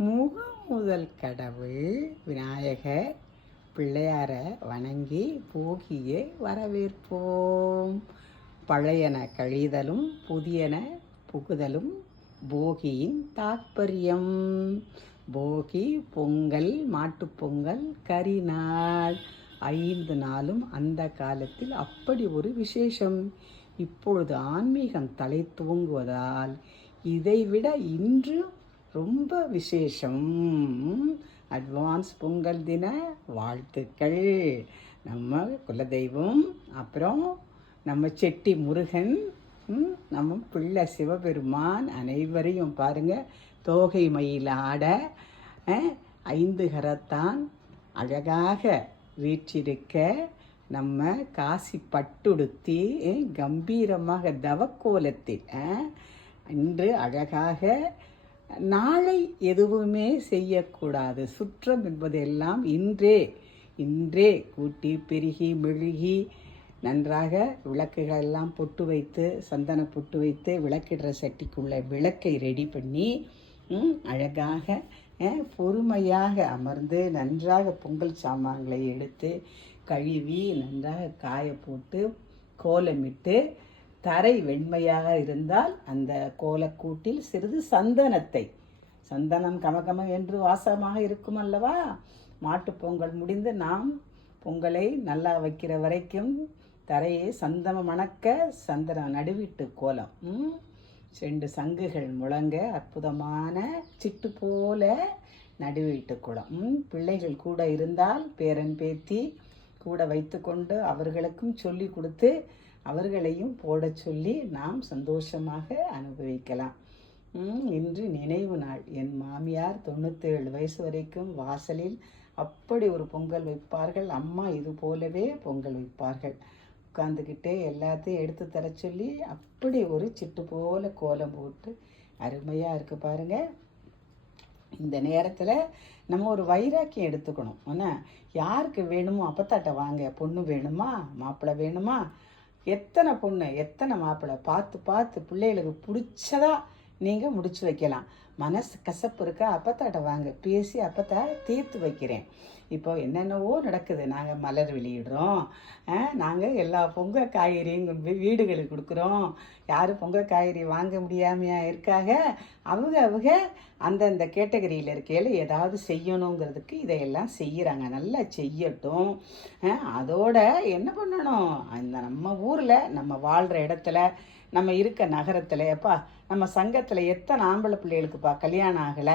முதல் கடவுள் விநாயகர் பிள்ளையாரை வணங்கி போகியை வரவேற்போம். பழையன கழிதலும் புதியன புகுதலும் போகியின் தாற்பயம். போகி பொங்கல், மாட்டுப்பொங்கல், கரிநாள் 5 நாளும் அந்த காலத்தில் அப்படி ஒரு விசேஷம். இப்பொழுது ஆன்மீகம் தலை தூங்குவதால் இதைவிட இன்று ரொம்ப விசேஷம். அட்வான்ஸ் பொங்கல் தின வாழ்த்துக்கள். நம்ம குலதெய்வம், அப்புறம் நம்ம செட்டி முருகன், நம்ம பிள்ளை சிவபெருமான் அனைவரையும் பாருங்கள், தோகை மயில் ஆட 5 கரத்தான் அழகாக வீற்றிருக்க, நம்ம காசி பட்டுடுத்தி கம்பீரமாக தவக்கோலத்தில் இன்று அழகாக. நாளை எதுவுமே செய்யக்கூடாது. சுற்றம் என்பதெல்லாம் இன்றே கூட்டி பெருகி மெழுகி நன்றாக விளக்குகள் எல்லாம் பொட்டு வைத்து, சந்தன பொட்டு வைத்து, விளக்கிடுற சட்டிக்குள்ள விளக்கை ரெடி பண்ணி அழகாக பொறுமையாக அமர்ந்து நன்றாக பொங்கல் சாமான்களை எடுத்து கழுவி நன்றாக காய போட்டு கோலமிட்டு, தரை வெண்மையாக இருந்தால் அந்த கோலக்கூட்டில் சிறிது சந்தனம் கமகம என்று வாசமாக இருக்கும் அல்லவா. மாட்டுப்பொங்கல் முடிந்து நாம் பொங்கலை நல்லா வைக்கிற வரைக்கும் தரையை சந்தனம் மணக்க சந்தனம் நடுவிட்டு கோலம், 2 சங்குகள் முழங்க அற்புதமான சிட்டு போல நடுவீட்டு கோலம். பிள்ளைகள் கூட இருந்தால் பேரன் பேத்தி கூட வைத்து கொண்டு அவர்களுக்கும் சொல்லி கொடுத்து அவர்களையும் போட சொல்லி நாம் சந்தோஷமாக அனுபவிக்கலாம். இன்று நினைவு நாள். என் மாமியார் 97 வயசு வரைக்கும் வாசலில் அப்படி ஒரு பொங்கல் வைப்பார்கள். அம்மா இது போலவே பொங்கல் வைப்பார்கள். உட்காந்துக்கிட்டே எல்லாத்தையும் எடுத்து தர சொல்லி அப்படி ஒரு சிட்டு போல கோலம் போட்டு அருமையாக இருக்குது பாருங்கள். இந்த நேரத்தில் நம்ம ஒரு வைராக்கியம் எடுத்துக்கணும். ஆனால் யாருக்கு வேணுமோ அப்பத்தாட்ட வாங்க, பொண்ணு வேணுமா, மாப்பிள்ளை வேணுமா, எத்தனை பொண்ணு எத்தனை மாப்பிள்ளை பார்த்து பிள்ளைகளுக்கு பிடிச்சதா நீங்கள் முடிச்சு வைக்கலாம். மனசு கசப்பு இருக்கா, அப்பத்தாட்ட வாங்க, பேசி அப்பத்தா தீர்த்து வைக்கிறேன். இப்போ என்னென்னவோ நடக்குது. நாங்கள் மலர் வெளியிடுறோம், நாங்கள் எல்லா பொங்க காய்கறியும் வீடுகளுக்கு கொடுக்குறோம். யாரும் பொங்க காய்கறி வாங்க முடியாமையா இருக்காங்க. அவங்க அந்தந்த கேட்டகரியில் இருக்கையில் ஏதாவது செய்யணுங்கிறதுக்கு இதையெல்லாம் செய்கிறாங்க. நல்லா செய்யட்டும். அதோட என்ன பண்ணணும், அந்த நம்ம ஊரில் நம்ம வாழ்கிற இடத்துல நம்ம இருக்க நகரத்தில், எப்பா நம்ம சங்கத்தில் எத்தனை ஆம்பளை பிள்ளைகளுக்குப்பா கல்யாணம் ஆகலை,